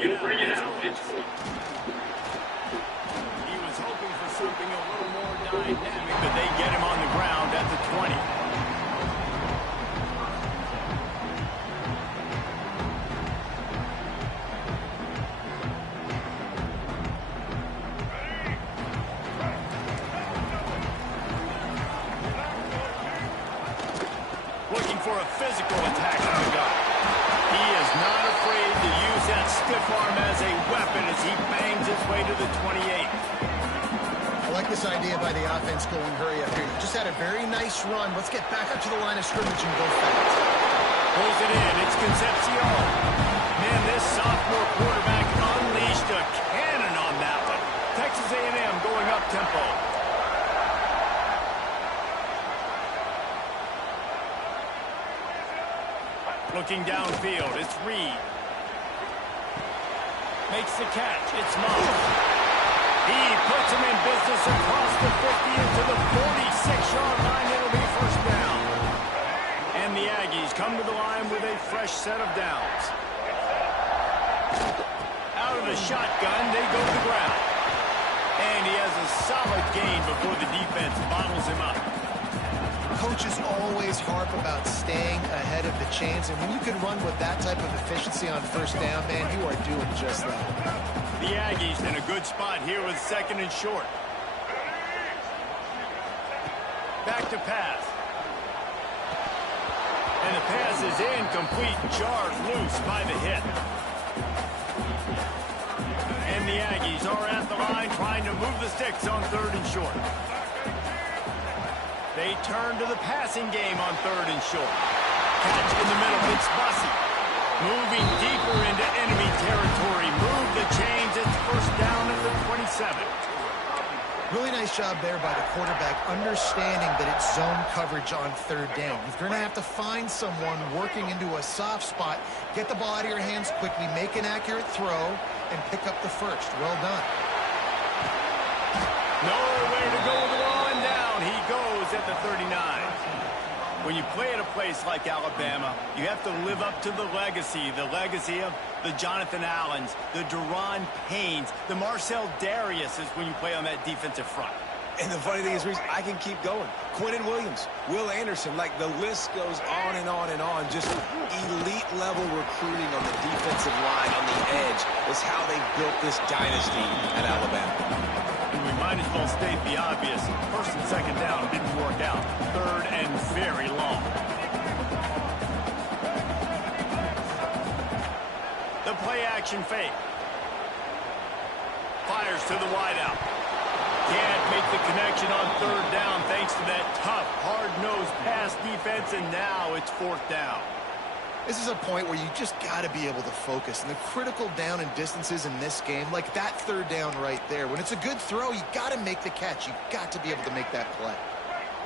He was hoping for something a little more dynamic, but they get him on the ground at the 20. Looking for a physical attack from the guy. He is not afraid to use that stiff arm as a weapon as he bangs his way to the 28. I like this idea by the offense going hurry up here. You just had a very nice run. Let's get back up to the line of scrimmage and go fast. Pulls it in. It's Concepcion. Man, this sophomore quarterback unleashed a cannon on that one. Texas A&M going up tempo. Looking downfield, it's Reed. Makes the catch, it's Moss. He puts him in business across the 50 into the 46-yard line. It'll be first down. And the Aggies come to the line with a fresh set of downs. Out of the shotgun, they go to the ground. And he has a solid gain before the defense bottles him up. Coaches always harp about staying ahead of the chains, and when you can run with that type of efficiency on first down, man, you are doing just that. The Aggies in a good spot here with second and short. Back to pass. And the pass is incomplete, jarred loose by the hit. And the Aggies are at the line trying to move the sticks on third and short. They turn to the passing game on third and short. Catch in the middle, it's Bussey. Moving deeper into enemy territory. Move the chains, it's first down at the 27. Really nice job there by the quarterback, understanding that it's zone coverage on third down. You're going to have to find someone working into a soft spot, get the ball out of your hands quickly, make an accurate throw, and pick up the first. Well done. Nowhere to go with the line down. He goes at the 39. When you play at a place like Alabama, you have to live up to the legacy of the Jonathan Allens, the Deron Paynes, the Marcel Dariuses when you play on that defensive front. And the funny thing is, Reese, I can keep going. Quentin Williams, Will Anderson, like the list goes on and on and on. Just elite-level recruiting on the defensive line, on the edge, is how they built this dynasty at Alabama. We might as well state the obvious. First and second down didn't work out. Third and very long. The play-action fake. Fires to the wideout. Can't make the connection on third down thanks to that tough, hard-nosed pass defense, and now it's fourth down. This is a point where you just got to be able to focus. And the critical down and distances in this game, like that third down right there, when it's a good throw, you got to make the catch. You got to be able to make that play.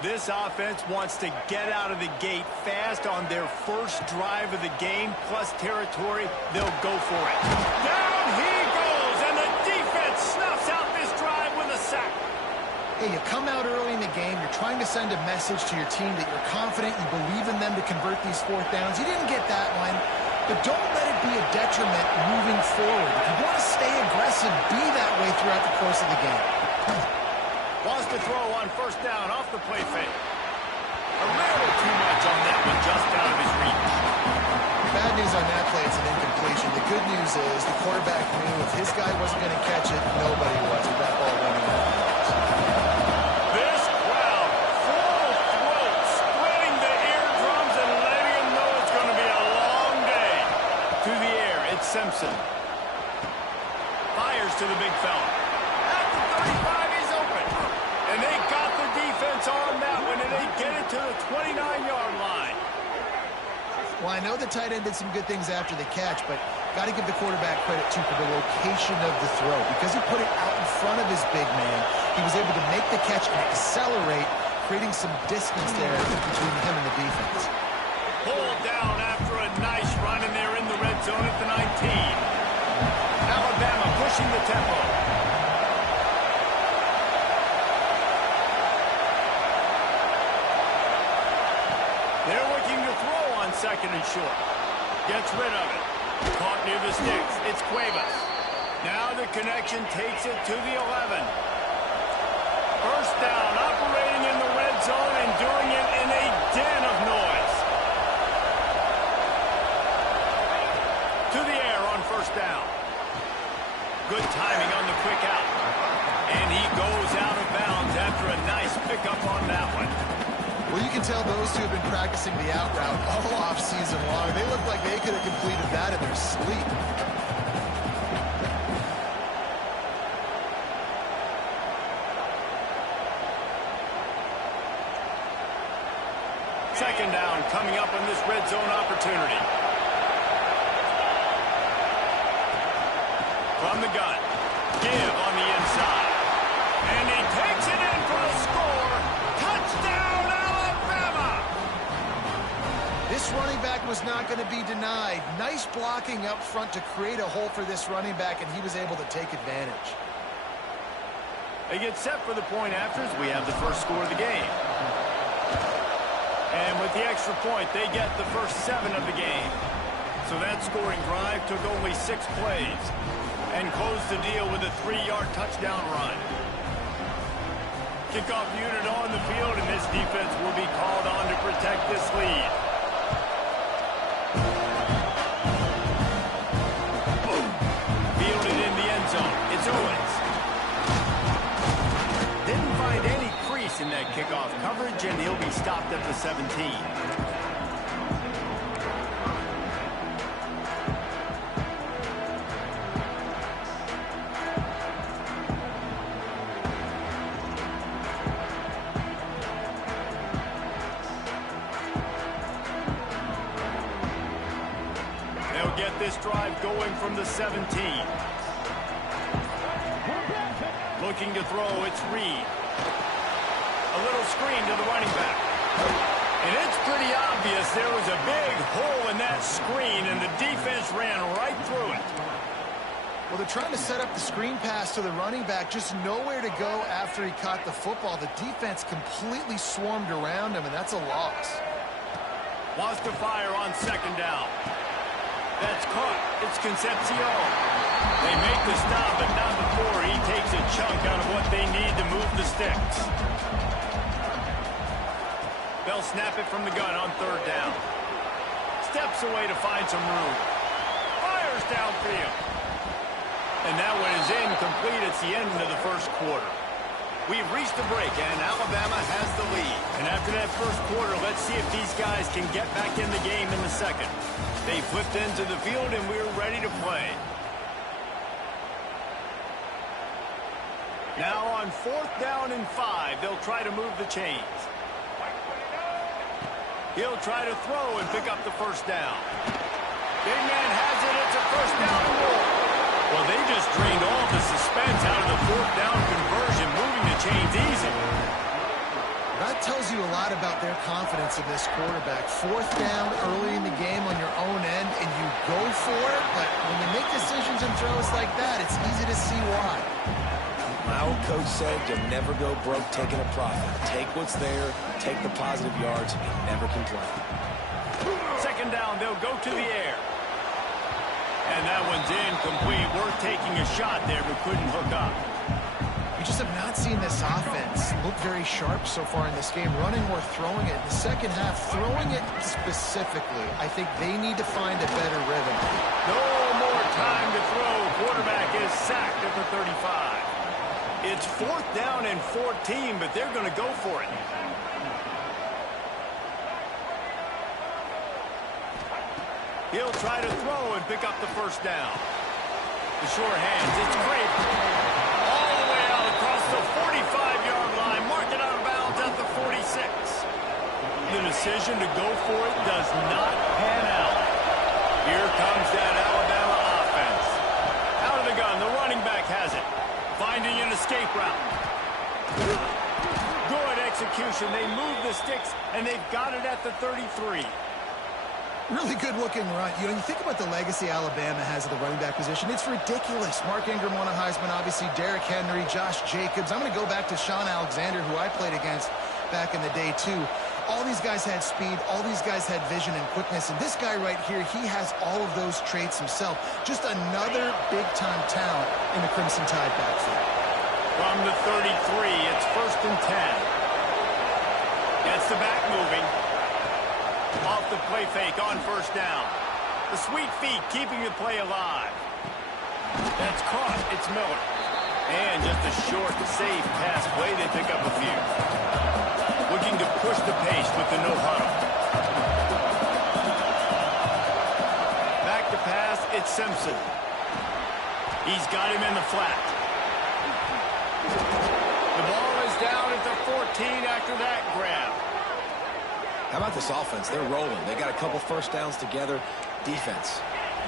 This offense wants to get out of the gate fast on their first drive of the game, plus territory. They'll go for it. Down he goes, and the defense snuffs out this drive with a sack. Hey, you come out early in the game, you're trying to send a message to your team that you're confident, you believe in them to convert these fourth downs. You didn't get that one, but don't let it be a detriment moving forward. If you want to stay aggressive, be that way throughout the course of the game. Wants to throw on first down off the play fake. A little too much on that one, just out of his reach. Bad news on that play, it's an incompletion. The good news is the quarterback knew if his guy wasn't going to catch it, nobody was with that ball running out. Simpson fires to the big fella. At the 35, he's open. And they got the defense on that one, and they get it to the 29-yard line. Well, I know the tight end did some good things after the catch, but got to give the quarterback credit, too, for the location of the throw. Because he put it out in front of his big man, he was able to make the catch and accelerate, creating some distance there between him and the defense. Pulled down after a nice run, and they're in the red zone at the 19. Alabama pushing the tempo. They're looking to throw on second and short. Gets rid of it. Caught near the sticks. It's Cuevas. Now the connection takes it to the 11. First down, operating in the red zone and doing it in a den of noise. To the air on first down. Good timing on the quick out. And he goes out of bounds after a nice pickup on that one. Well, you can tell those two have been practicing the out route all off season long. They look like they could have completed that in their sleep. Second down coming up in this red zone opportunity. From the gun. Give on the inside. And he takes it in for a score. Touchdown, Alabama! This running back was not going to be denied. Nice blocking up front to create a hole for this running back, and he was able to take advantage. They get set for the point afters. We have the first score of the game. And with the extra point, they get the first 7 of the game. So that scoring drive took only 6 plays and closed the deal with a 3-yard touchdown run. Kickoff unit on the field, and this defense will be called on to protect this lead. Fielded in the end zone. It's Owens. Didn't find any crease in that kickoff coverage, and he'll be stopped at the 17. They'll get this drive going from the 17. Looking to throw, it's Reed. A little screen to the running back. And it's pretty obvious there was a big hole in that screen, and the defense ran right through it. Well, they're trying to set up the screen pass to the running back, just nowhere to go after he caught the football. The defense completely swarmed around him, and that's a loss. Wants to fire on second down. That's caught. It's Concepcion. They make the stop, but not before he takes a chunk out of what they need to move the sticks. They'll snap it from the gun on third down. Steps away to find some room. Fires downfield. And that one is incomplete. It's the end of the first quarter. We've reached the break, and Alabama has the lead. And after that first quarter, let's see if these guys can get back in the game in the second. They flipped into the field, and we're ready to play. Now on fourth down and 5, they'll try to move the chains. He'll try to throw and pick up the first down. Big man has it. It's a first down and more. Well, they just drained all the suspense out of the fourth down conversion, moving the chains easy. That tells you a lot about their confidence in this quarterback. Fourth down early in the game on your own end, and you go for it, but when you make decisions and throws like that, it's easy to see why. My old coach said you'll never go broke taking a profit. Take what's there, take the positive yards, and never complain. Second down, they'll go to the air. And that one's incomplete. Worth taking a shot there, but couldn't hook up. We just have not seen this offense look very sharp so far in this game, running or throwing it. In the second half, throwing it specifically, I think they need to find a better rhythm. No more time to throw. Quarterback is sacked at the 35. It's fourth down and 14, but they're going to go for it. He'll try to throw and pick up the first down. The short hands, it's great. All the way out across the 45-yard line, mark it out of bounds at the 46. The decision to go for it does not pan out. Here comes that Alabama offense. Out of the gun, the running back has it. Finding an escape route. Good execution. They move the sticks, and they've got it at the 33. Really good-looking run. You know, you think about the legacy Alabama has at the running back position. It's ridiculous. Mark Ingram won a Heisman, obviously. Derrick Henry, Josh Jacobs. I'm going to go back to Sean Alexander, who I played against back in the day, too. All these guys had speed. All these guys had vision and quickness. And this guy right here, he has all of those traits himself. Just another big-time talent in the Crimson Tide backfield. From the 33, it's 1st and 10. Gets the back moving. Off the play fake on 1st down. The sweet feet keeping the play alive. That's caught. It's Miller. And just a short, safe pass play. They pick up a few. Looking to push the pace with the no huddle. Back to pass. It's Simpson. He's got him in the flat. The ball is down at the 14 after that grab. How about this offense? They're rolling. They got a couple first downs together. Defense.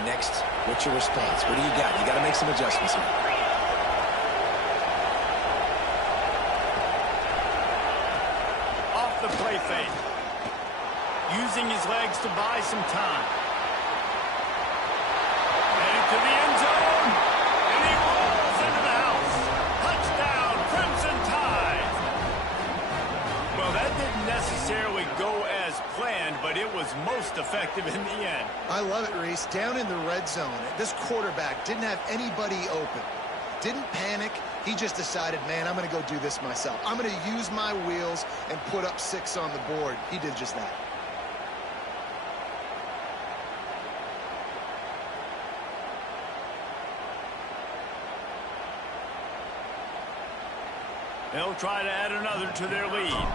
Next, what's your response? What do you got? You got to make some adjustments here. Off the play fake. Using his legs to buy some time. Headed to the end zone. And he rolls into the house. Touchdown, Crimson Tide. Well, that didn't necessarily go as planned, but it was most effective in the end. I love it, Reese. Down in the red zone, this quarterback didn't have anybody open. Didn't panic. He just decided, man, I'm going to go do this myself. I'm going to use my wheels and put up 6 on the board. He did just that. They'll try to add another to their lead.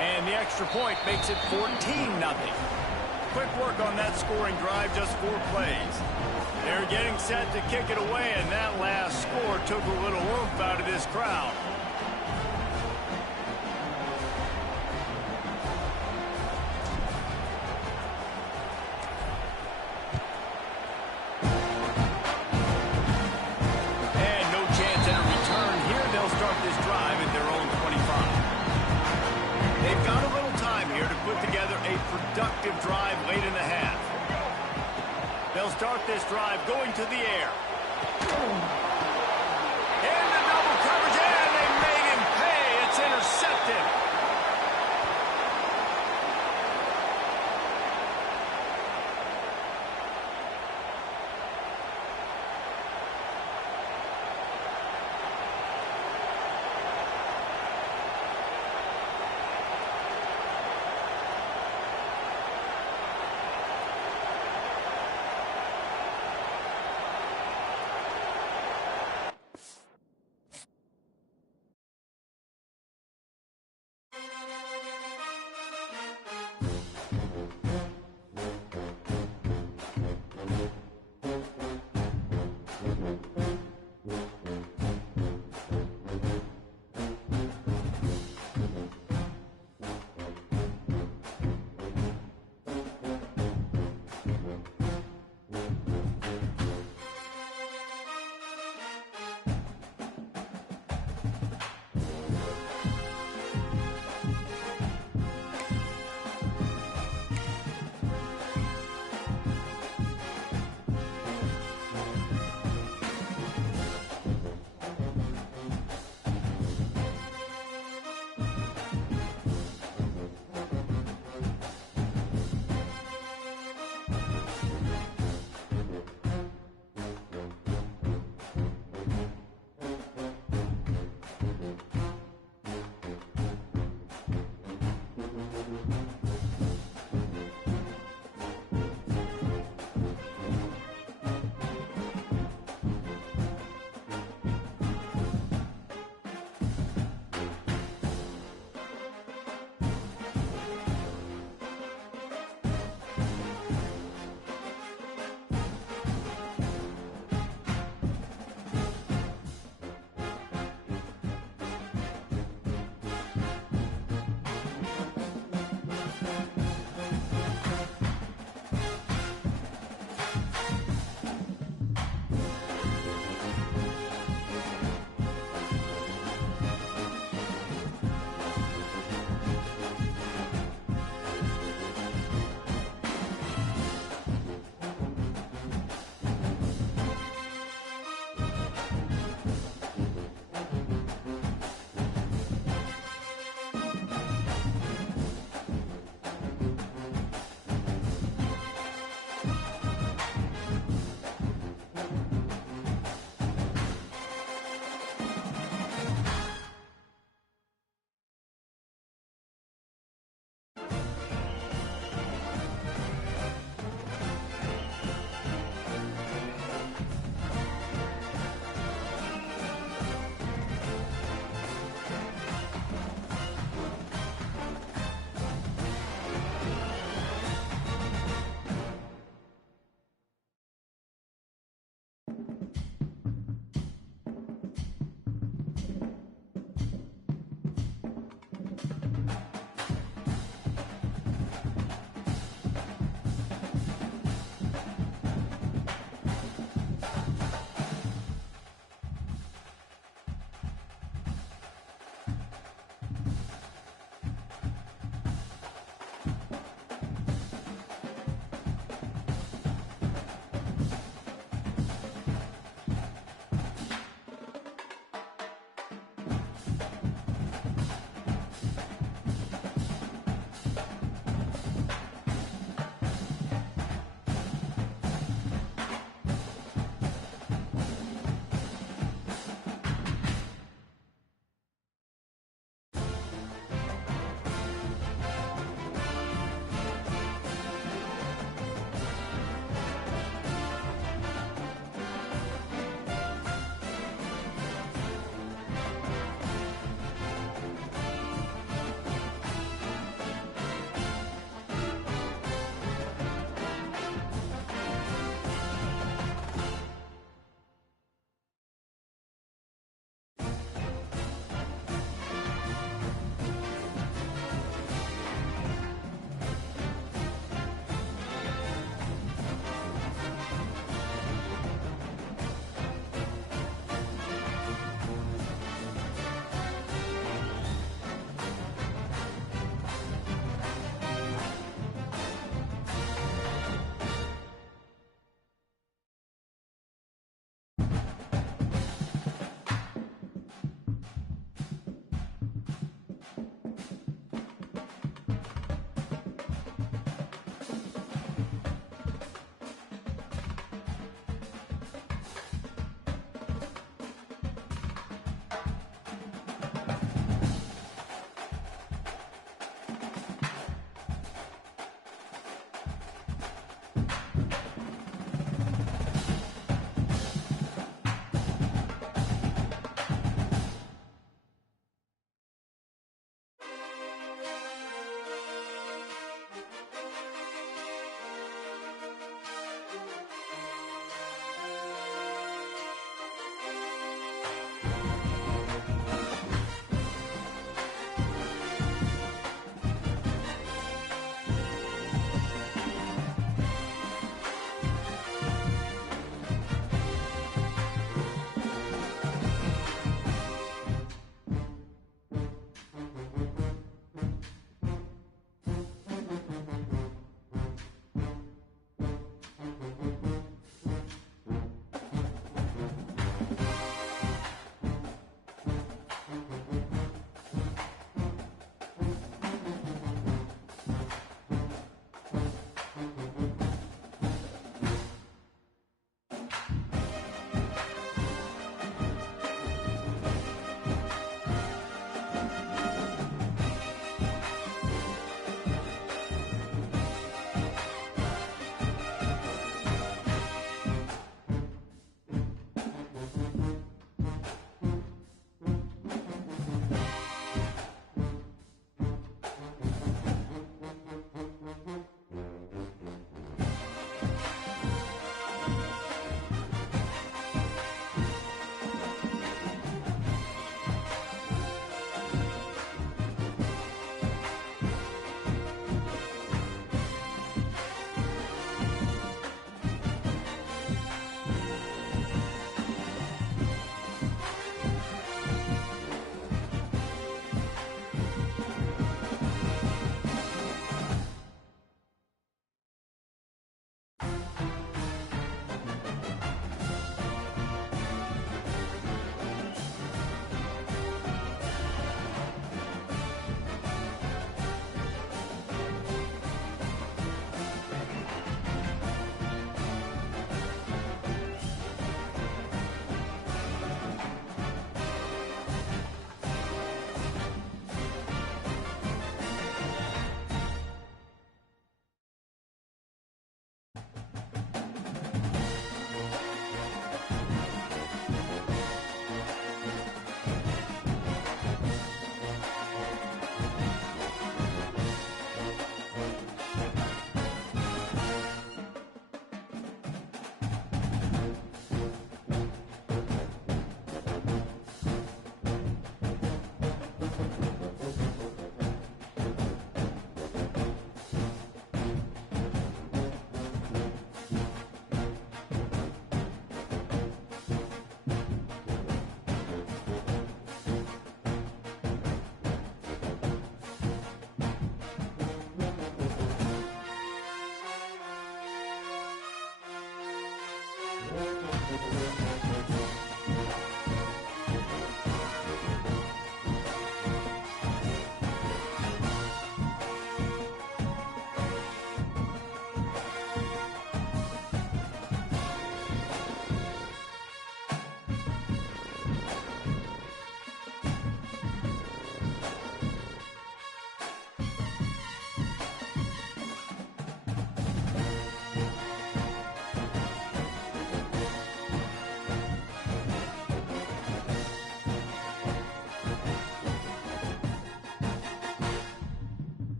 And the extra point makes it 14-0. Quick work on that scoring drive, just 4 plays. They're getting set to kick it away, and that last score took a little oomph out of this crowd. And no chance at a return here. They'll start this drive at their own 25. They've got a little time here to put together a productive drive late in the half. They'll start this drive going to the air. And the double coverage, and they made him pay. It's intercepted.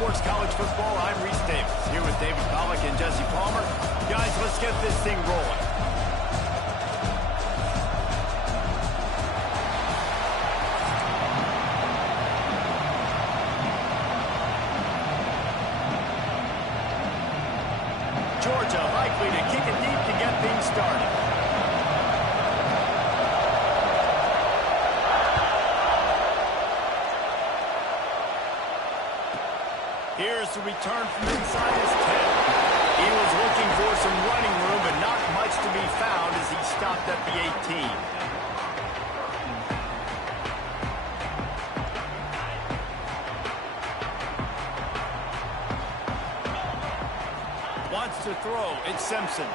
Sports College Football. I'm Reese Davis, here with David Pollack and Jesse Palmer. Guys, let's get this thing rolling. Georgia likely to kick it deep to get things started. Here's the return from inside his 10. He was looking for some running room, but not much to be found as he stopped at the 18. Wants to throw. It's Simpson.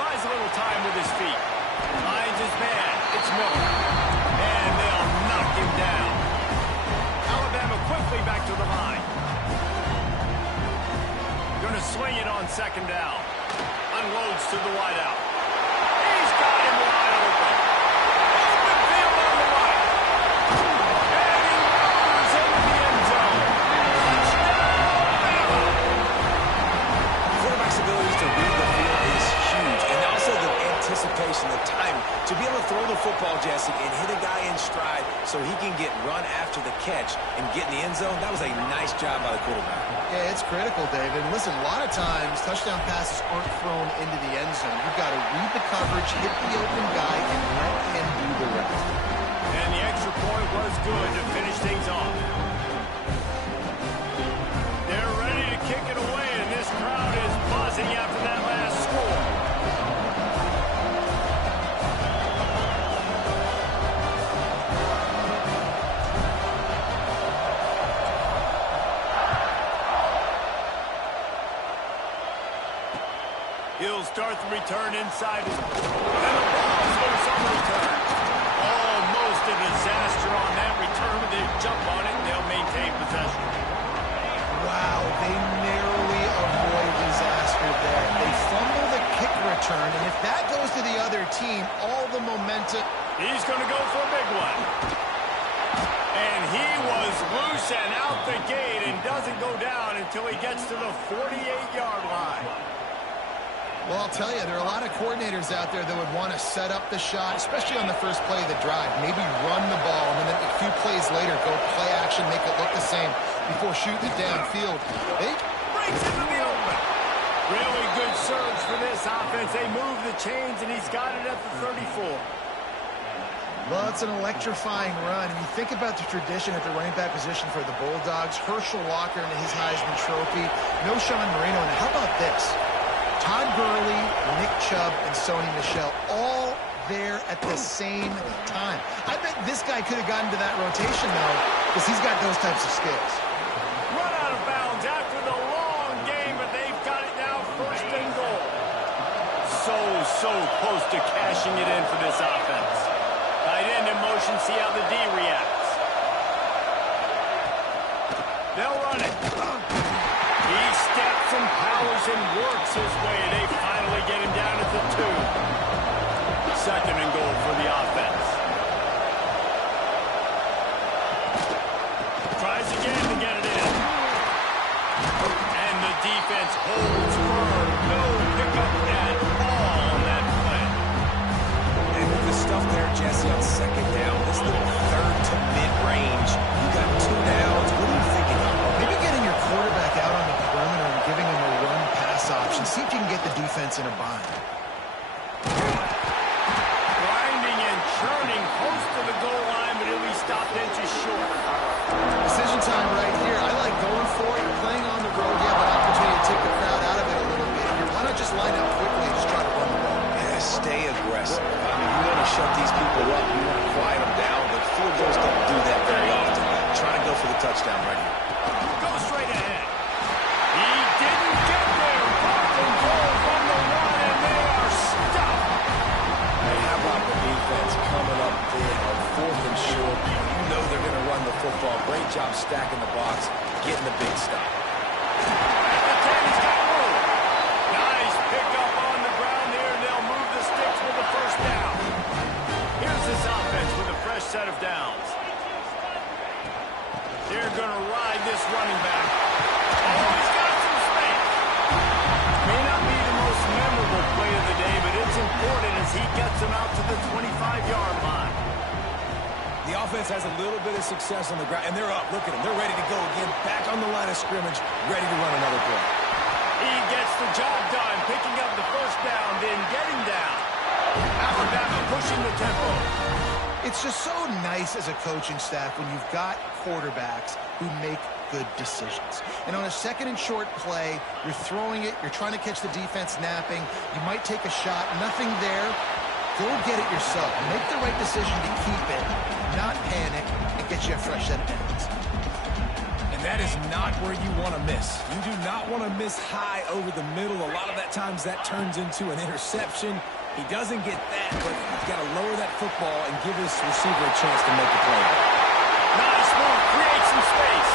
Buys a little time with his feet. Finds his man. It's Miller. And they'll knock him down. Alabama quickly back to the line. Going to swing it on second down. Unloads to the wideout. He's got him wide open. Open field on the right. And he goes into the end zone. Touchdown, Bama. Quarterback's ability to read the field is huge. And also the anticipation, the time to be able to throw the football, Jesse, and hit a guy in stride so he can get run after the catch and get in the end zone. That was a nice job by the quarterback. Yeah, it's critical, David. Listen, a lot of times touchdown passes aren't thrown into the end zone. You've got to read the coverage, hit the open guy, and let him do the rest. And the extra point was good to finish things off. They're ready to kick it away, and this crowd is buzzing after that last score. He'll start the return inside his... And the ball's loose on the return. Almost a disaster on that return, but they jump on it and they'll maintain possession. Wow, they narrowly avoid disaster there. They fumble the kick return, and if that goes to the other team, all the momentum... He's going to go for a big one. And he was loose and out the gate and doesn't go down until he gets to the 48-yard line. Well, I'll tell you, there are a lot of coordinators out there that would want to set up the shot, especially on the first play of the drive, maybe run the ball, and then a few plays later go play action, make it look the same before shooting it downfield. They breaks into the open. Really good surge for this offense. They move the chains, and he's got it at the 34. Well, it's an electrifying run. And you think about the tradition at the running back position for the Bulldogs. Herschel Walker and his Heisman Trophy. No Sean Marino. And how about this? Todd Gurley, Nick Chubb and Sony Michel all there at the same time. I bet this guy could have gotten to that rotation, though, because he's got those types of skills. Run out of bounds after the long game, but they've got it now first and goal. So close to cashing it in for this offense. Tight end in motion, see how the D reacts. They'll run it. He steps and powers and works his way. They finally get him down at the 2. Second and goal for the offense. Tries again to get it in. And the defense holds firm. No pickup at all on that play. And with the stuff there, Jesse, on second down, this little third to mid-range, you got 2 downs. What are you thinking of? Maybe getting your quarterback out on the perimeter and giving him a run-pass option. See if you can get the defense in a bind. Churning close to the goal line, but he'll be stopped inches short. Decision time right here. I like going for it. You're playing on the road. You have an opportunity to take the crowd out of it a little bit here. Why not just line up quickly and just try to run the ball? Yeah, stay aggressive. I mean, you want to shut these people up. You want to quiet them down, but field goals don't do that very often. Try to go for the touchdown right here. Go straight ahead. He didn't get there. Fourth and goal from the run, and they are stopped. Hey, how about the defense coming up big on 4th and short? You know they're going to run the football. Great job stacking the box, getting the big stop. At the 10, he's got room. Nice pickup on the ground here. They'll move the sticks for the first down. Here's this offense with a fresh set of downs. They're going to ride this running back. Oh, he's got some space. May not be the most memorable play of the day, but it's important as he gets them out to the 25-yard line. The offense has a little bit of success on the ground, and they're up. Look at them. They're ready to go again. Back on the line of scrimmage, ready to run another play. He gets the job done, picking up the first down, then getting down. Alabama pushing the tempo. It's just so nice as a coaching staff when you've got quarterbacks who make good decisions. And on a second and short play, you're throwing it, you're trying to catch the defense napping, you might take a shot, nothing there. Go get it yourself. Make the right decision to keep it, not panic, and get you a fresh set of downs. And that is not where you want to miss. You do not want to miss high over the middle. A lot of that times that turns into an interception. He doesn't get that, but he's got to lower that football and give his receiver a chance to make the play. Nice move, create some space.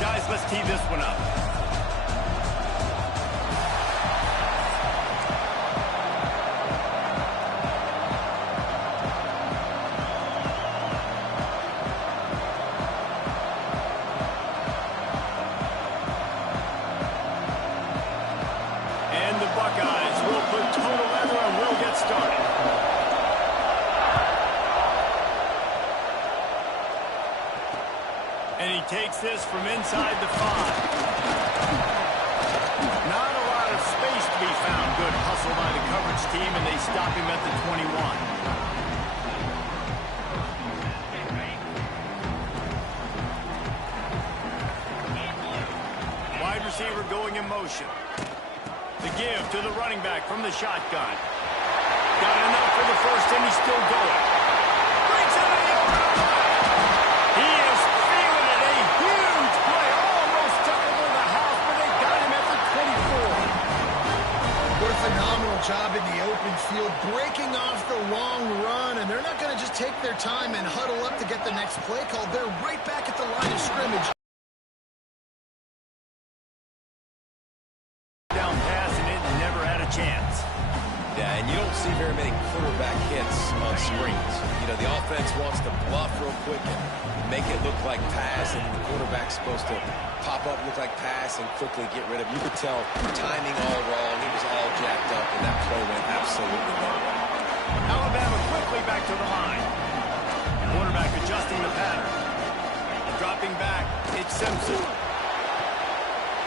Guys, let's tee this one up. takes this from inside the 5. Not a lot of space to be found. Good hustle by the coverage team, and they stop him at the 21. Wide receiver going in motion. The give to the running back from the shotgun. Got enough for the first, and he's still going. Breaks out of the open line. He is feeling it. A huge play. Almost took him in the house, but they got him at the 24. What a phenomenal job in the open field, breaking off the long run, and they're not going to just take their time and huddle up to get the next play called. They're right back at the line of scrimmage. Down pass, and it never had a chance. Yeah, and you don't see very many quarterback hits on screens. You know, the offense wants to bluff real quick and make it look like pass, and the quarterback's supposed to pop up, look like pass, and quickly get rid of it. You could tell timing all wrong. He was all jacked up, and that play went absolutely nowhere. Alabama quickly back to the line. Quarterback adjusting the pattern. Dropping back, it's Simpson.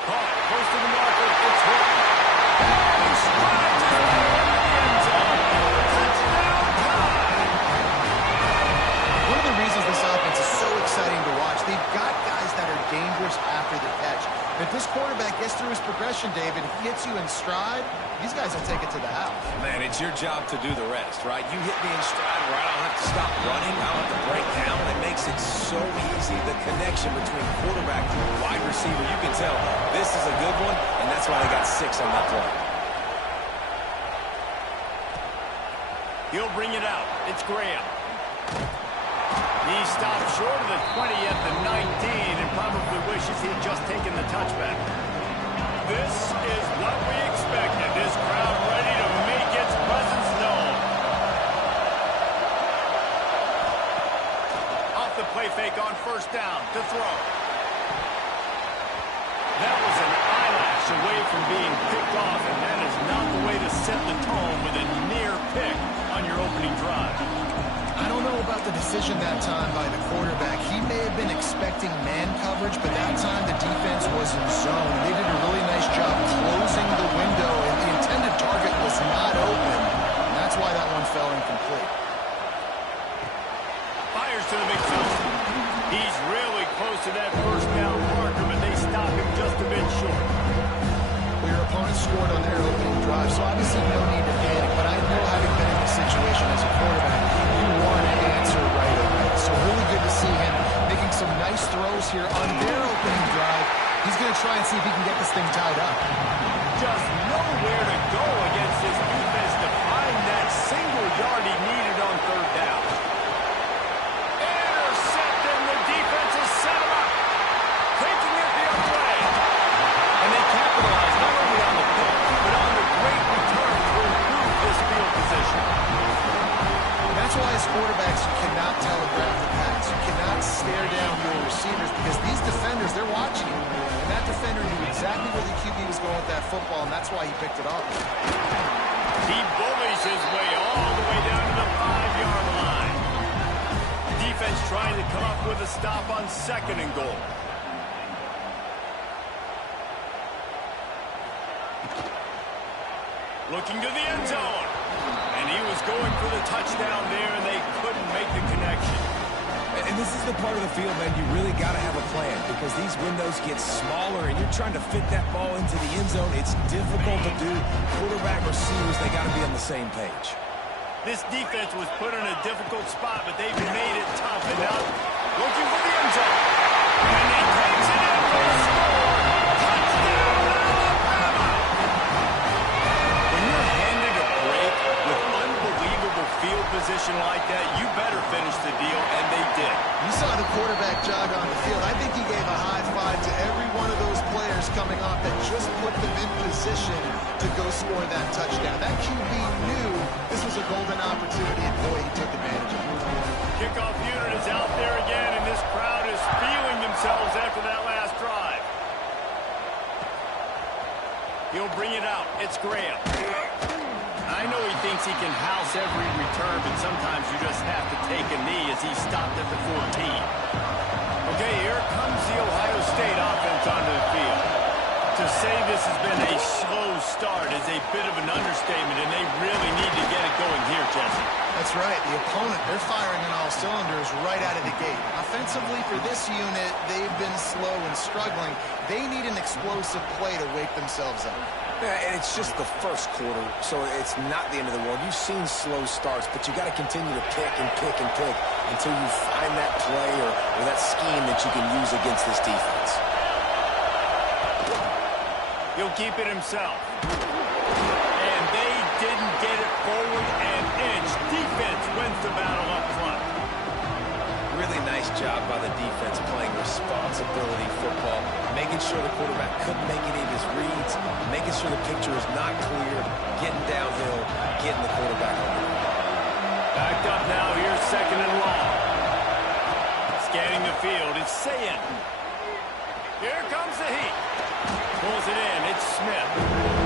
Caught, close to the marker, it's Horton. And strides his way into the end zone. Touchdown time! One of the reasons this offense is so exciting to watch, they've got guys that are dangerous after the catch. If this quarterback gets through his progression, David, he hits you in stride, these guys will take it to the house. Man, it's your job to do the rest, right? You hit me in stride where I don't have to stop running, I don't have to break down. It makes it so easy. The connection between quarterback and wide receiver, you can tell this is a good one, and that's why they got 6 on that play. He'll bring it out. It's Graham. He stopped short of the 20 at the 19 and probably wishes he had just taken the touchback. This is what we expected. This crowd ready to make its presence known. Off the play fake on first down to throw. That was an eyelash away from being picked off, and that is not the way to set the tone with a near pick on your opening drive. I don't know about the decision that time by the quarterback. He may have been expecting man coverage, but that time the defense was in zone. They did a really nice job closing the window, and the intended target was not open. And that's why that one fell incomplete. Fires to the big zone. He's really close to that first down marker, but they stop him just a bit short. Well, your opponent scored on their opening drive, so obviously no need to panic. But I know, having been in this situation as a quarterback, you want to answer right away. So really good to see him making some nice throws here on their opening drive. He's going to try and see if he can get this thing tied up. Just nowhere to go against this defense to find that single yard he needed on third down. Intercepted, and the defense has set him up. Taking it the other way. And they capitalize not only on the pick, but on the great return to improve this field position. That's why as quarterbacks you cannot telegraph the pass. You cannot stare down your receivers because these defenders, they're watching you. And that defender knew exactly where the QB was going with that football, and that's why he picked it off. He bullies his way all the way down to the 5-yard line. Defense trying to come up with a stop on 2nd and goal. Looking to the end zone. And he was going for the touchdown there, and they couldn't make the connection. And this is the part of the field, man, you really got to have a plan because these windows get smaller and you're trying to fit that ball into the end zone. It's difficult to do. Quarterback, receivers, they got to be on the same page. This defense was put in a difficult spot, but they've made it tough enough. Looking for the end zone. And he takes it in for the score. Touchdown, Alabama! When you're handed a break with unbelievable field position like that, you better finish the deal, and they did. You saw the quarterback jog on the field. I think he gave a high five to every one of those players coming off that just put them in position to go score that touchdown. That QB knew this was a golden opportunity, and boy, he took advantage of it. Kickoff unit is out there again, and this crowd is feeling themselves after that last drive. He'll bring it out. It's Graham. I know he thinks he can house every return, but sometimes you just have to take a knee as he stopped at the 14. Okay, here comes the Ohio State offense onto the field. To say this has been a slow start is a bit of an understatement, and they really need to get it going here, Jesse. That's right. The opponent, they're firing on all cylinders right out of the gate. Offensively for this unit, they've been slow and struggling. They need an explosive play to wake themselves up. Yeah, and it's just the first quarter, so it's not the end of the world. You've seen slow starts, but you got to continue to pick and pick and pick until you find that play or that scheme that you can use against this defense. He'll keep it himself. And they didn't get it forward an inch. Defense wins the battle up front. Really nice job by the defense playing responsibility football, making sure the quarterback couldn't make any of his reads, making sure the picture is not clear, getting downhill, getting the quarterback on the ground. Backed up now, here's second and long. Scanning the field, it's Sayin. Here comes the heat. Pulls it in, it's Smith.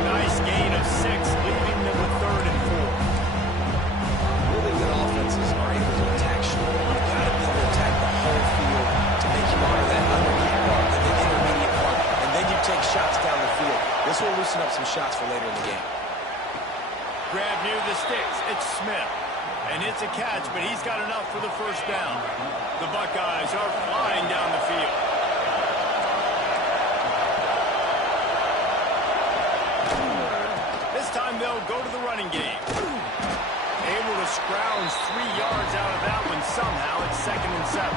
Nice gain of 6, leaving them with 3rd and 4. Really good offenses are able to attack short. You've got to be able to attack the whole field to make you honor that underneath part and the intermediate part, and then you take shots down the field. This will loosen up some shots for later in the game. Grab near the sticks, it's Smith. And it's a catch, but he's got enough for the first down. The Buckeyes are flying down the field. This time they'll go to the running game. Able to scrounge 3 yards out of that one somehow. It's 2nd and 7.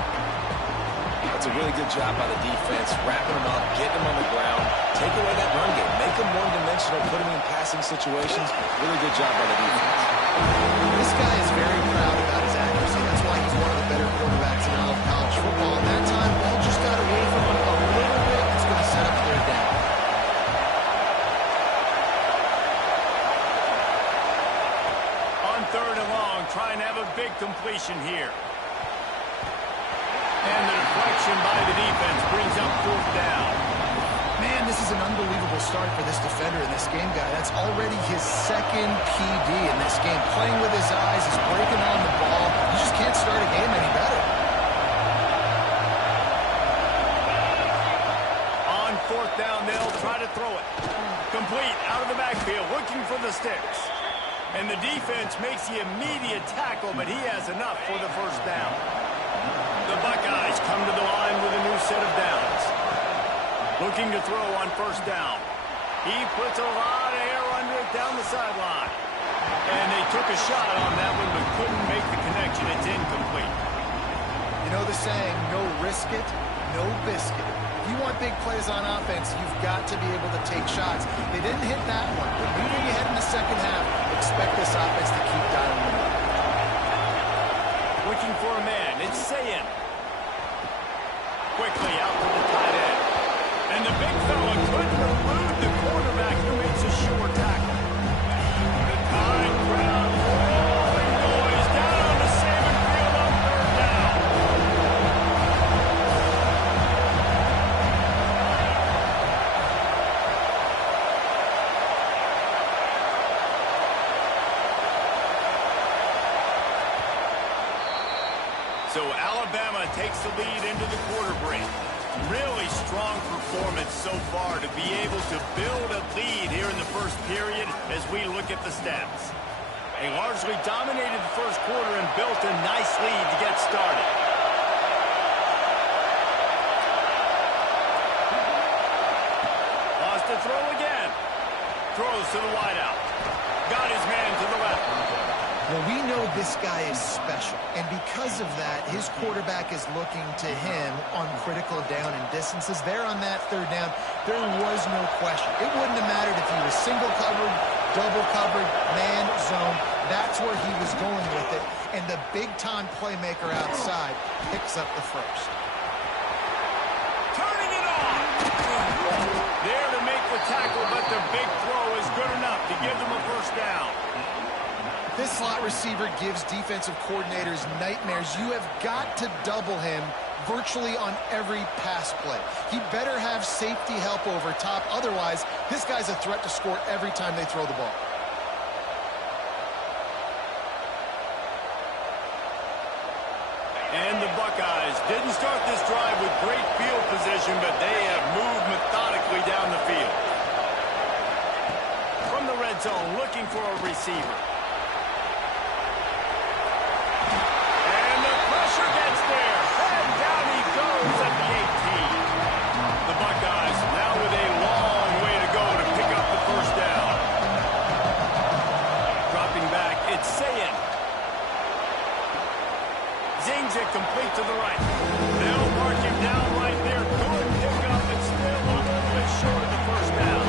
That's a really good job by the defense, wrapping them up, getting them on the ground, take away that run game, make them one-dimensional, put them in passing situations. Really good job by the defense. This guy is very proud about his accuracy. That's why he's one of the better quarterbacks in all of college football. And that time, ball just got away from him a little bit. It's going to set up 3rd down. On 3rd and long, try and have a big completion here. And the deflection by the defense brings up 4th down. Man, this is an unbelievable start for this defender in this game, guy. That's already his 2nd PD in this game. Playing with his eyes, he's breaking on the ball. You just can't start a game any better. On 4th down, they'll try to throw it. Complete, out of the backfield, looking for the sticks. And the defense makes the immediate tackle, but he has enough for the first down. The Buckeyes come to the line with a new set of downs. Looking to throw on 1st down. He puts a lot of air under it down the sideline. And they took a shot on that one, but couldn't make the connection. It's incomplete. You know the saying, no risk it, no biscuit. If you want big plays on offense, you've got to be able to take shots. They didn't hit that one, but moving ahead in the second half, expect this offense to keep dialing them up. Looking for a man, it's Sayin. Quickly out to the tight end. And the big fella couldn't elude the quarterback who makes a sure tackle. The Tide crowd rolling noise down on the Saban field on 3rd down. So Alabama takes the lead into the quarter break. Really strong performance so far to be able to build a lead here in the first period as we look at the stats. They largely dominated the first quarter and built a nice lead to get started. Lost the throw again. Throws to the wideout. Got his man to the left. Well, we know this guy is special, and because of that, his quarterback is looking to him on critical down and distances. There on that 3rd down, there was no question. It wouldn't have mattered if he was single covered, double covered, man, zone. That's where he was going with it, and the big-time playmaker outside picks up the first. Turning it on! There to make the tackle, but the big throw is good enough to give them a first down. This slot receiver gives defensive coordinators nightmares. You have got to double him virtually on every pass play. He better have safety help over top. Otherwise, this guy's a threat to score every time they throw the ball. And the Buckeyes Didn't start this drive with great field position, but they have moved methodically down the field. From the red zone, looking for a receiver. And the pressure gets there. And down he goes at the 18. The Buckeyes now with a long way to go to pick up the first down. Dropping back, it's Sayin. Zings it complete to the right. They'll mark him down right there. Good pick up and still a little bit short of the first down.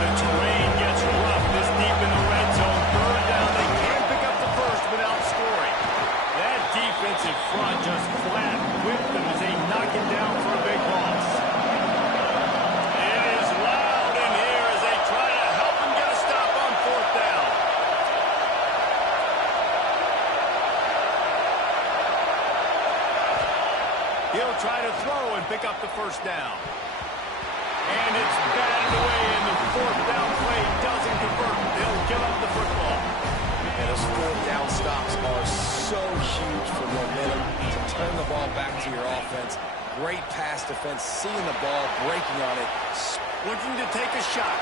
The terrain gets rough this deep in the red zone. Third down, they can't pick up the first without scoring. That defensive front just flat whipped them as they knock him down for a big loss. It is loud in here as they try to help him get a stop on fourth down. He'll try to throw and pick up the first down. And it's batted away, and the fourth down play doesn't convert. They'll give up the football. And those fourth down stops are so huge for momentum to turn the ball back to your offense. Great pass defense, seeing the ball, breaking on it. Looking to take a shot.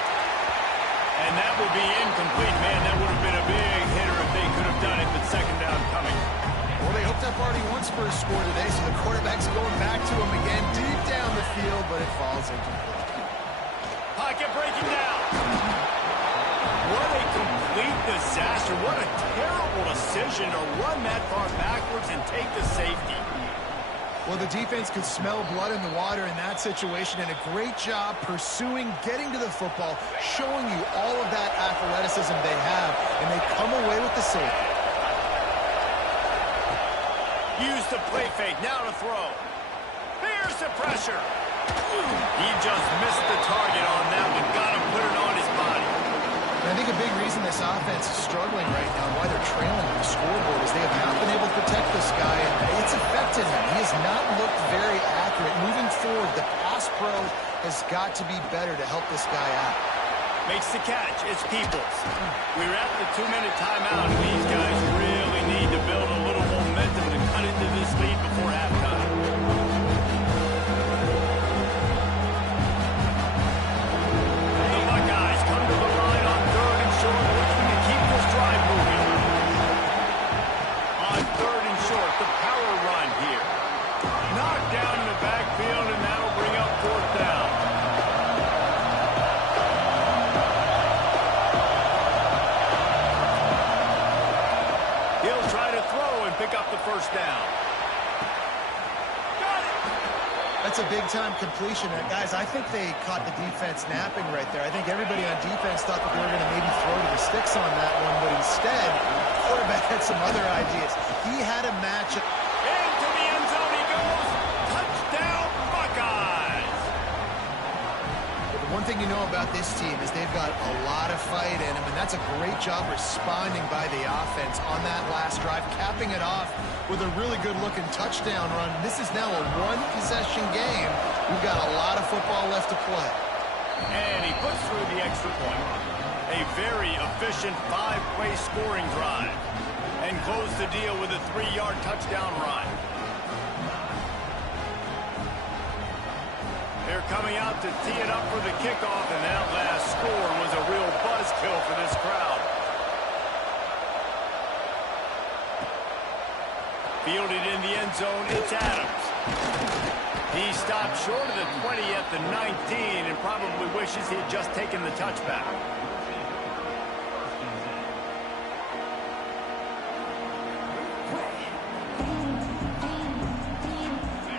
And that will be incomplete. Man, that would have been a big hitter if they could have done it, but second down coming. Well, they hooked up already once for a score today, so the quarterback's going back to him again deep down the field, but it falls incomplete. Pocket breaking down. What a complete disaster. What a terrible decision to run that far backwards and take the safety. Well, the defense could smell blood in the water in that situation, and a great job pursuing, getting to the football, showing you all of that athleticism they have, and they come away with the safety. Use the play fake, now to throw. There's the pressure. He just missed the target on that one. Got to put it on his body. And I think a big reason this offense is struggling right now and why they're trailing on the scoreboard is they have not been able to protect this guy, and it's affected him. He has not looked very accurate. Moving forward, the pass pro has got to be better to help this guy out. Makes the catch. It's Peoples. We're at the 2-minute timeout, and these guys really need to build a little momentum to cut into this lead before halftime. The Buckeyes come to the line on third and short, looking to keep this drive moving. On third and short, the power run here. Knocked down in the backfield, and that'll bring up fourth down. He'll try to throw and pick up the first down. Got it! That's a big-time completion. And guys, I think they caught the defense napping right there. I think everybody on defense thought that they were going to maybe throw to the sticks on that one, but instead, the quarterback had some other ideas. He had a match. Into the end zone he goes. Touchdown, Buckeyes! The one thing you know about this team is they've got a lot of fight in them, and that's a great job responding by the offense on that last drive, capping it off with a really good-looking touchdown run. This is now a one-possession game. We've got a lot of football left to play. And he puts through the extra point. A very efficient 5-play scoring drive. And close the deal with a 3-yard touchdown run. They're coming out to tee it up for the kickoff, and that last score was a real buzzkill for this crowd. Fielded in the end zone, it's Adams. He stopped short of the 20 at the 19 and probably wishes he had just taken the touchback.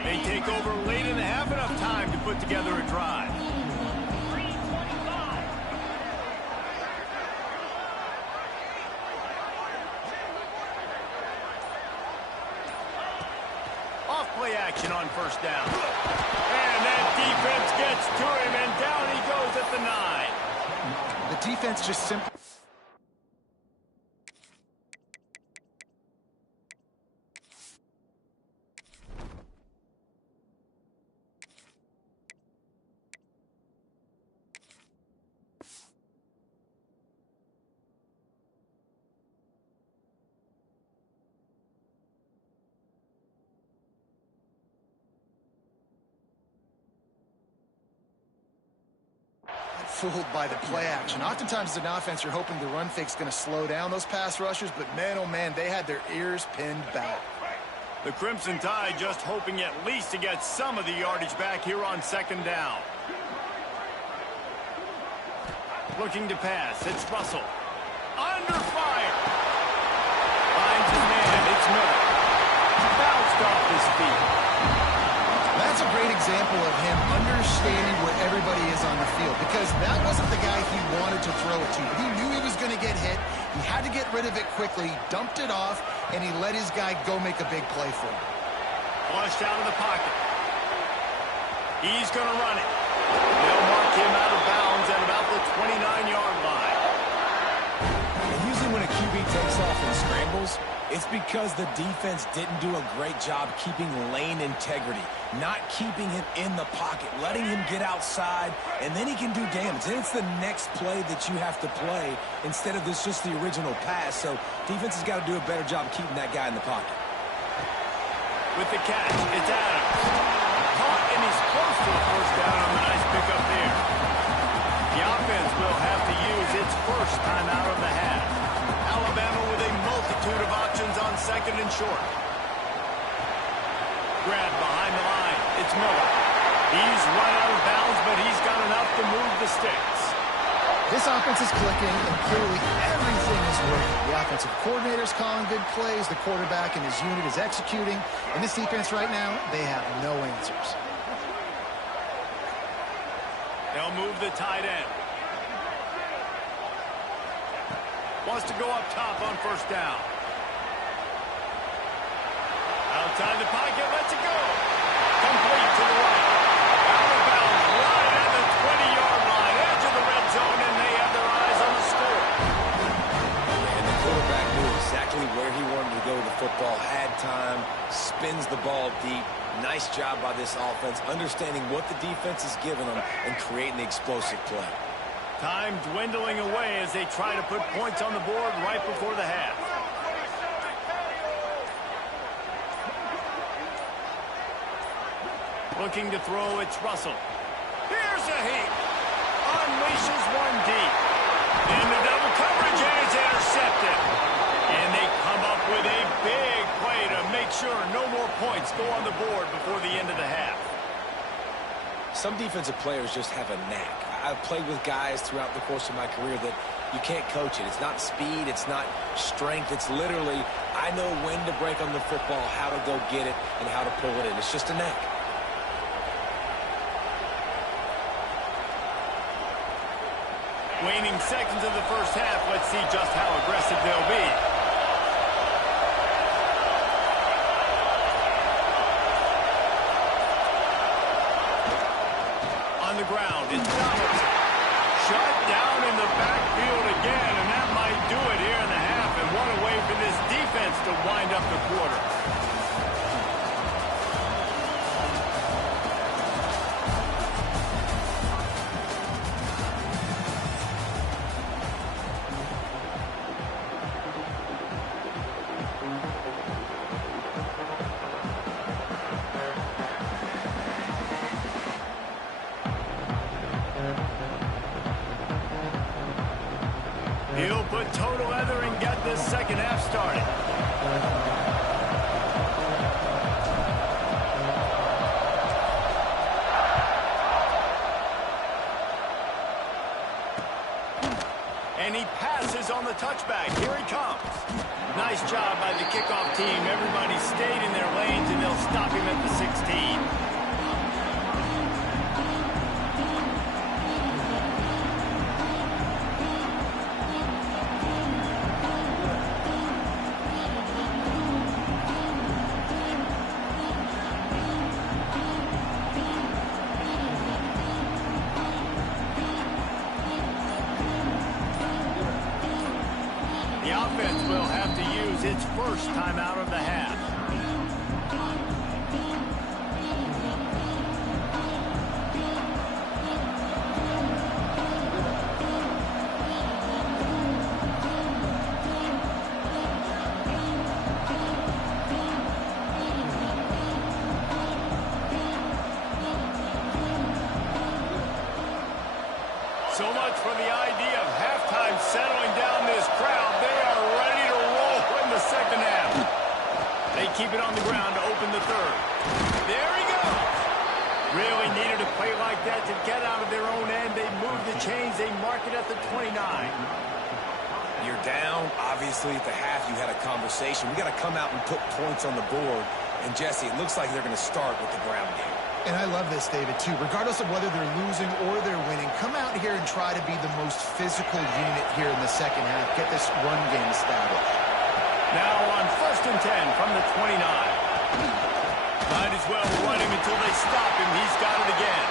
They take over late in the half, enough time to put together a drive. Off-play action on first down. And that defense gets to him, and down he goes at the 9. The defense just simply... fooled by the play action. Oftentimes as an offense, you're hoping the run fake's going to slow down those pass rushers, but man, oh man, they had their ears pinned back. The Crimson Tide just hoping at least to get some of the yardage back here on second down. Looking to pass. It's Russell. Under fire. Finds his man. It's Miller. Bounced off his feet. That's a great example of him understanding where everybody is on the field, because that wasn't the guy he wanted to throw it to. But he knew he was going to get hit. He had to get rid of it quickly, dumped it off, and he let his guy go make a big play for him. Flushed out of the pocket. He's going to run it. They'll mark him out of bounds at about the 29-yard line. And usually when a QB takes off and scrambles, it's because the defense didn't do a great job keeping lane integrity, not keeping him in the pocket, letting him get outside, and then he can do damage. And it's the next play that you have to play instead of this just the original pass. So defense has got to do a better job keeping that guy in the pocket. With the catch, it's Adams. Caught, and he's close to a first down on the nice pickup there. The offense will have to use its first time out of the half. Alabama with a multitude of options on second and short. Grab behind the line. It's Miller. He's right out of bounds, but he's got enough to move the sticks. This offense is clicking, and clearly everything is working. The offensive coordinator's calling good plays. The quarterback and his unit is executing. And this defense right now, they have no answers. They'll move the tight end. Wants to go up top on first down. Outside the pocket, lets it go. Complete to the right. Out of bounds, right at the 20-yard line. Edge of the red zone, and they have their eyes on the score. And the quarterback knew exactly where he wanted to go with the football, had time, spins the ball deep. Nice job by this offense, understanding what the defense is giving them and creating the explosive play. Time dwindling away as they try to put points on the board right before the half. Looking to throw, it's Russell. Here's a heap. Unleashes one deep. Into double coverage, and it's intercepted. And they come up with a big play to make sure no more points go on the board before the end of the half. Some defensive players just have a knack. I've played with guys throughout the course of my career that you can't coach it. It's not speed, it's not strength. It's literally, I know when to break on the football, how to go get it, and how to pull it in. It's just a knack. Waning seconds of the first half. Let's see just how aggressive they'll be. On the ground, it's Donaldson. Shut down in the backfield again, and that might do it here in the half. And what a way for this defense to wind up the quarter. He'll put toe to leather and get this second half started. And he passes on the touchback. Here he comes. Nice job by the kickoff team. Everybody stayed in their lanes, and they'll stop him at the 16. The offense will have to use its first time out of the half. So much for the idea of halftime settling down this crowd. They are ready to roll in the second half. They keep it on the ground to open the third. There he goes. Really needed a play like that to get out of their own end. They move the chains. They mark it at the 29. You're down. Obviously, at the half, you had a conversation. We got to come out and put points on the board. And, Jesse, it looks like they're going to start with the ground game. And I love this, David, too. Regardless of whether they're losing or they're winning, come out here and try to be the most physical unit here in the second half. Get this run game established. Now on 1st and 10 from the 29. Might as well run him until they stop him. He's got it again.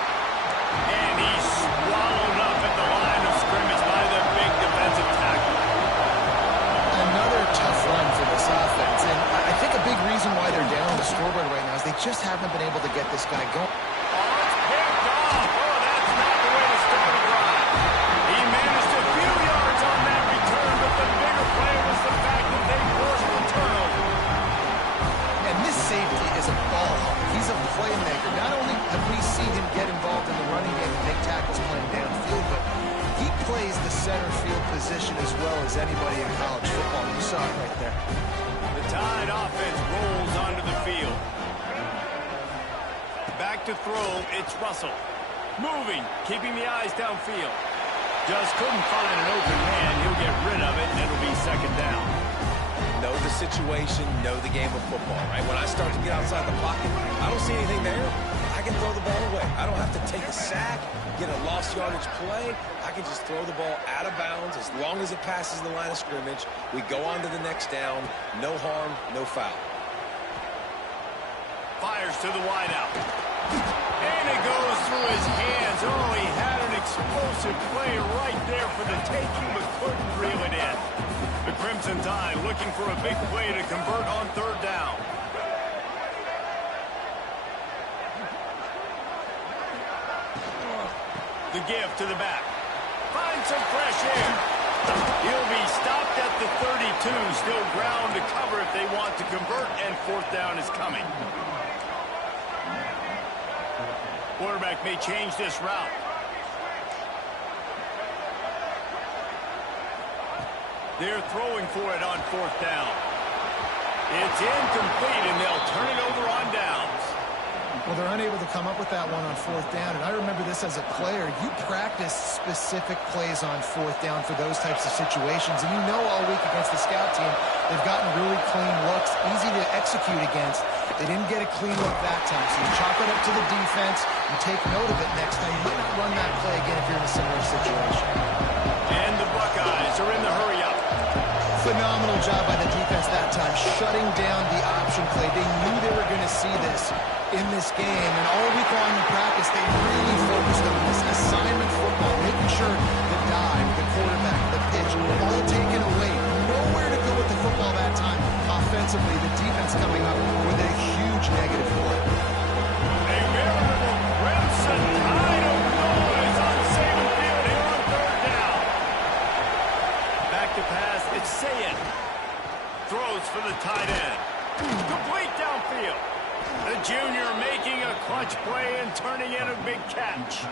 And he's swallowed up at the line of scrimmage by the big defensive tackle. Another tough run for this offense. And I think a big reason why they're down on the scoreboard right now is they just haven't been able to get this guy going. Oh, it's picked off. Oh, that's not the way to start a drive. He managed a few yards on that return, but the bigger play was the fact that they forced the turnover. And this safety is a ball hawk. He's a playmaker. Not only have we seen him get involved in the running game and make tackles playing downfield, but he plays the center field position as well as anybody in college football. You saw it right there. The Tide offense rolls onto the field. Back to throw, it's Russell. Moving, keeping the eyes downfield. Just couldn't find an open man. He'll get rid of it, and it'll be second down. Know the situation, know the game of football, right? When I start to get outside the pocket, I don't see anything there. I can throw the ball away. I don't have to take a sack, get a lost yardage play. I can just throw the ball out of bounds as long as it passes the line of scrimmage. We go on to the next down. No harm, no foul. Fires to the wideout. And it goes through his hands. Oh, he had an explosive play right there for the taking, but couldn't reel it in. The Crimson Tide looking for a big play to convert on third down. The give to the back. Finds some fresh air. He'll be stopped at the 32. Still ground to cover if they want to convert, and fourth down is coming. Quarterback may change this route. They're throwing for it on fourth down. It's incomplete, and they'll turn it over on downs. Well, they're unable to come up with that one on fourth down, and I remember this as a player. You practice specific plays on fourth down for those types of situations, and you know all week against the scout team, they've gotten really clean looks, easy to execute against. They didn't get a clean look that time, so you chalk it up to the defense. You take note of it next time. You might not run that play again if you're in a similar situation. And the Buckeyes are in the hurry-up. Phenomenal job by the defense that time, shutting down the option play. They knew they were going to see this in this game, and all week long in practice, they really focused on this assignment football, making sure the dive, the quarterback, the pitch, all taken away. Nowhere to go with the football that time. Offensively, the defense coming up with a huge negative play. A veritable Crimson Tide of noise on Saban Field here on third down. Back to pass, it's Sayed. Throws for the tight end. Complete downfield. The junior making a clutch play and turning in a big catch.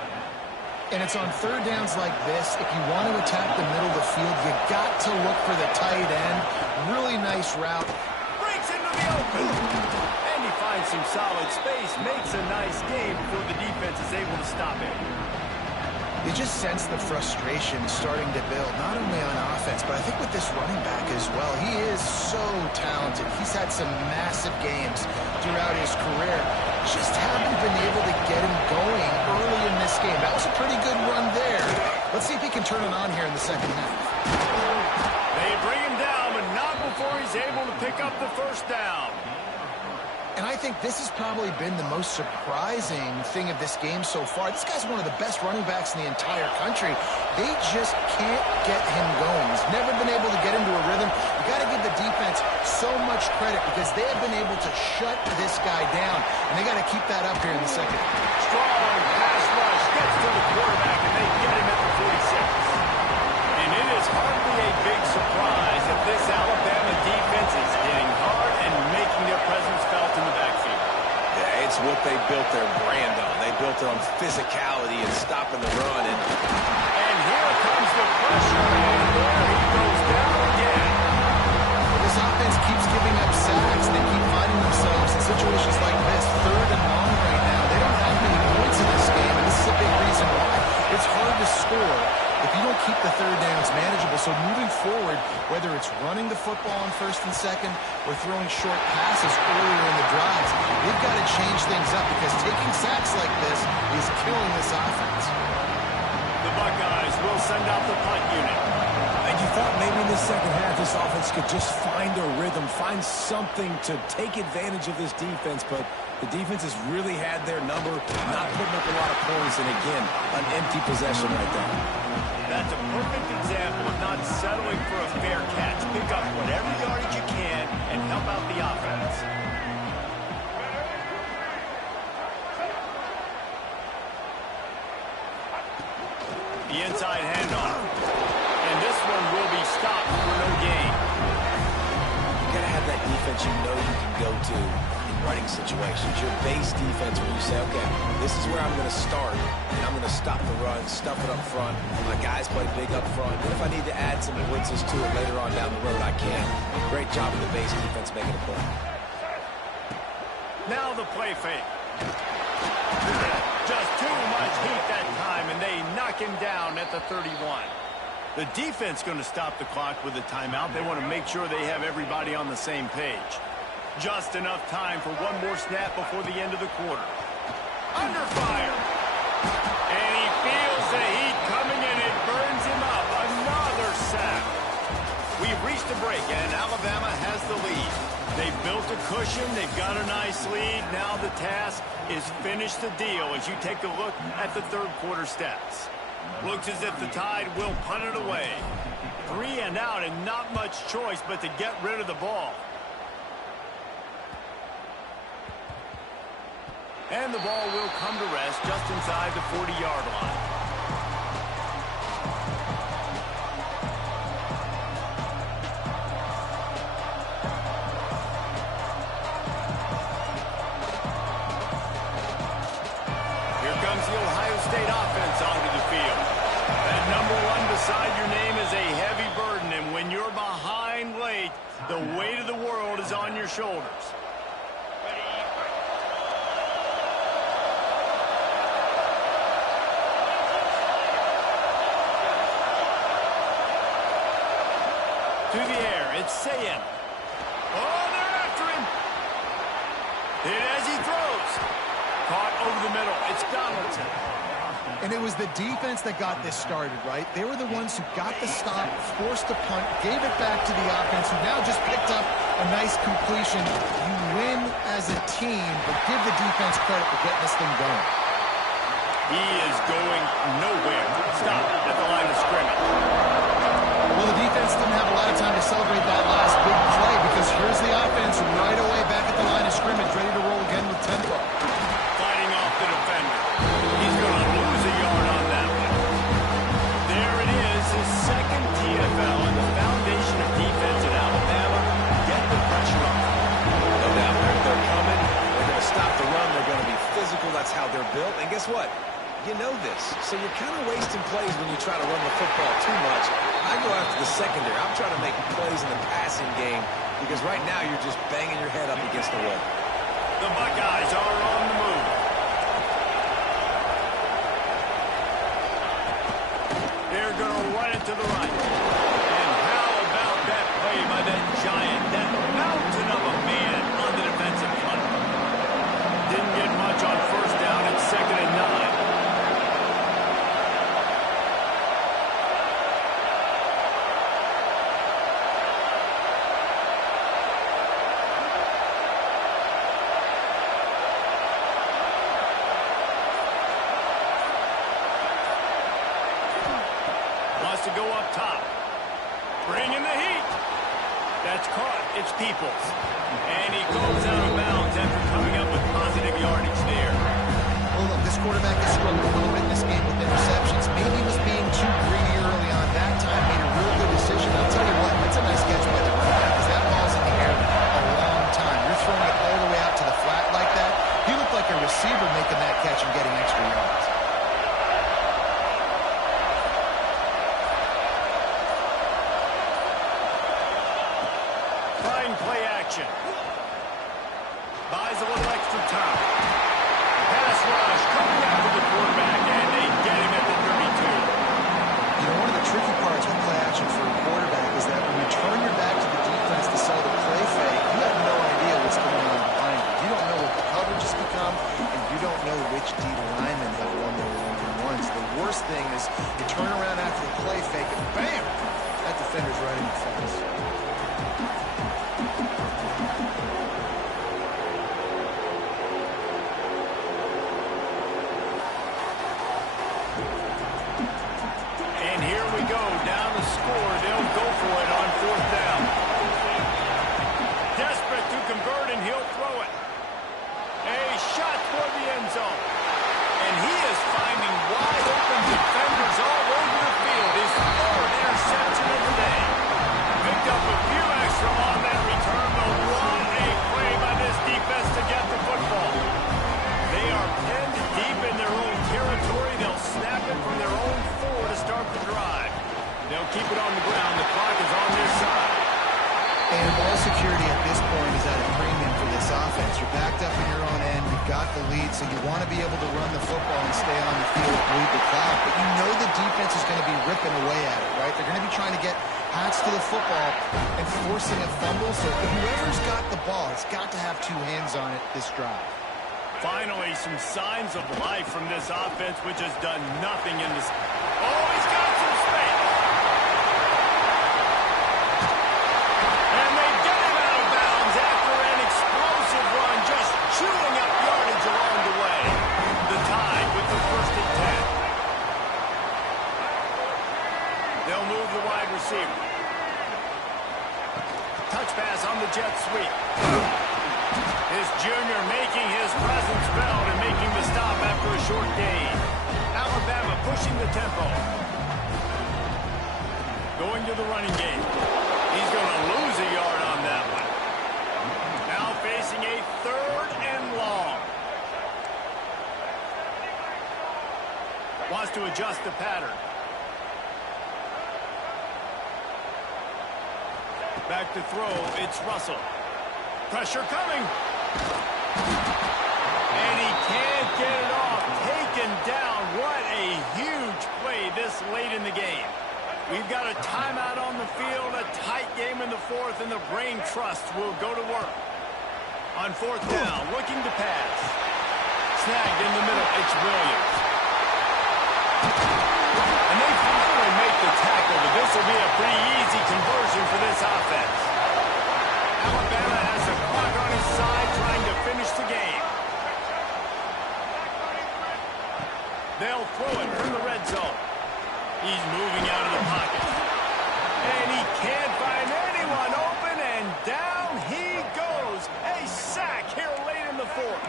And it's on third downs like this. If you want to attack the middle of the field, you got to look for the tight end. Really nice route. Breaks into the open. And he finds some solid space. Makes a nice game before the defense is able to stop him. You just sense the frustration starting to build, not only on offense, but I think with this running back as well. He is so talented. He's had some massive games throughout his career. Just haven't been able to get him going early in this game. That was a pretty good run there. Let's see if he can turn it on here in the second half. They bring him down, but not before he's able to pick up the first down. And I think this has probably been the most surprising thing of this game so far. This guy's one of the best running backs in the entire country. They just can't get him going. He's never been able to get into a rhythm. You got to give the defense so much credit because they have been able to shut this guy down, and they got to keep that up here in the second. Strong pass rush gets to the quarterback, and they get him at the 46. And it is hardly a big surprise that this Alabama defense is hitting hard and making their presence felt in the backfield. Yeah, it's what they built their brand on. They built it on physicality and stopping the run. And score if you don't keep the third downs manageable. So moving forward, whether it's running the football on first and second or throwing short passes earlier in the drives, they've got to change things up because taking sacks like this is killing this offense. The Buckeyes will send out the punt unit. And you thought maybe in the second half this offense could just find a rhythm, find something to take advantage of this defense, but the defense has really had their number, not putting up a lot of points, and again, an empty possession right there. That's a perfect example of not settling for a fair catch. Pick up whatever yardage you can and help out the offense. The inside handoff. And this one will be stopped for no gain. You got to have that defense you know you can go to in running situations. Your base defense where you say, okay, this is where I'm going to start, and I'm going to stop the run, stuff it up front. My guys play big up front. And if I need to add some blitzes to it later on down the road, I can. Great job of the base defense making a play. Now the play fake. Just too much heat that time, and they knock him down at the 31. The defense going to stop the clock with a timeout. They want to make sure they have everybody on the same page. Just enough time for one more snap before the end of the quarter. Under fire. And he feels the heat coming, and it burns him up. Another sack. We've reached the break, and Alabama has the lead. They've built a cushion. They've got a nice lead. Now the task is finish the deal as you take a look at the third quarter stats. Looks as if the Tide will punt it away. 3 and out and not much choice but to get rid of the ball. And the ball will come to rest just inside the 40-yard line. State offense onto the field. That number 1 beside your name is a heavy burden, and when you're behind late, the weight of the world is on your shoulders. To the air, it's Sayin. Oh, they're after him. Hit as he throws. Caught over the middle. It's Donaldson. And it was the defense that got this started, right? They were the ones who got the stop, forced the punt, gave it back to the offense, who now just picked up a nice completion. You win as a team, but give the defense credit for getting this thing going. He is going nowhere. Stop at the line of scrimmage. Well, the defense didn't have a lot of time to celebrate that last big play because here's the offense right away back at the line of scrimmage, ready to roll again with tempo. Fighting off the defender. He's going to lose a yard on that one. There it is, his second TFL, and the foundation of defense at Alabama. Get the pressure off. No doubt, they're coming. They're going to stop the run. They're going to be physical. That's how they're built. And guess what? You know this. So you're kind of wasting plays when you try to run the football too much. I go after the secondary. I'm trying to make plays in the passing game because right now you're just banging your head up against the wall. The Buckeyes are on the move. They're going to run it to the right. And how about that play by that giant, that mountain of a man on the defensive front? Didn't get much on first down. It's 2nd and 9. To go up top. Bring in the heat. That's caught. It's Peoples. And he goes out of bounds after coming up with positive yardage there. Well, look, this quarterback has struggled a little bit in this game with interceptions. Maybe he was being too greedy early on. That time made a real good decision. I'll tell you what, that's a nice catch by the running back because that ball's in the air a long time. You're throwing it all the way out to the flat like that. He looked like a receiver making that catch and getting extra yards. Play action. Buys a little extra time. Pass rush coming after the quarterback, and they get him at the 32. turn around after the play fake, and bam! That defender's right in the face. And here we go, down the score. They'll go for it on 4th down. Desperate to convert, and he'll throw it. A shot toward the end zone. And he is finding wide open defenders all over the field. His 3rd interception of the day. Picked up a few extra on that return, but what a play by this defense to get the football. They are pinned deep in their own territory. They'll snap it from their own 4 to start the drive. They'll keep it on the ground. The clock is on their side. And ball security at this point is at a premium for this offense. You're backed up in your own end. You've got the lead, so you want to be able to run the football and stay on the field and bleed the clock. But you know the defense is going to be ripping away at it, right? They're going to be trying to get hats to the football and forcing a fumble. So whoever's got the ball has got to have 2 hands on it this drive. Finally, some signs of life from this offense, which has done nothing in this. Oh, he's got some space. And they get him out of bounds after an explosive run, just chewing up yardage along the way. The tie with the 1st and 10. They'll move the wide receiver. Touch pass on the jet sweep. This junior making his presence felt and making the stop after a short gain. Alabama pushing the tempo. Going to the running game. He's going to lose a yard on that one. Now facing a 3rd and long. Wants to adjust the pattern. Back to throw, it's Russell. Pressure coming. And he can't get it off. Taken down. What a huge play this late in the game. We've got a timeout on the field, a tight game in the 4th, and the brain trust will go to work. On 4th down, looking to pass. Snagged in the middle, it's Williams. And they finally make the tackle, but this will be a pretty easy conversion for this offense. Alabama has a clock on his side trying to finish the game. They'll throw it from the red zone. He's moving out of the pocket. And he can't find anyone open, and down he goes. A sack here late in the 4th.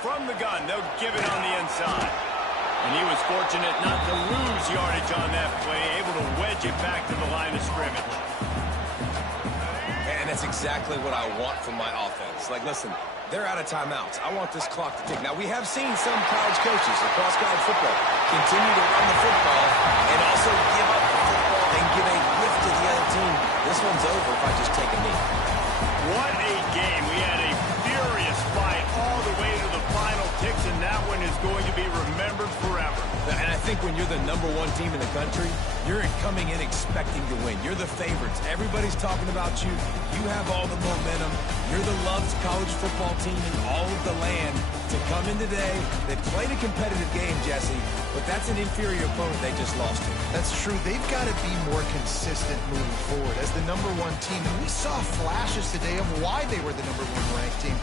From the gun, they'll give it on the inside. And he was fortunate not to lose yardage on that play, able to wedge it back to the line of scrimmage. And that's exactly what I want from my offense. Like, listen, they're out of timeouts. I want this clock to tick. Now, we have seen some college coaches across college football continue to run the football and also give up the football and give a gift to the other team. This one's over if I just take a knee. What a game. We had a furious fight all the way to the final ticks, and that one is going to be remembered forever. And I think when you're the #1 team in the country, you're coming in expecting to win. You're the favorites. Everybody's talking about you. You have all the momentum. You're the loved college football team in all of the land. To come in today, they played a competitive game, Jesse, but that's an inferior opponent they just lost to. That's true. They've got to be more consistent moving forward as the #1 team. And we saw flashes today of why they were the #1 ranked team.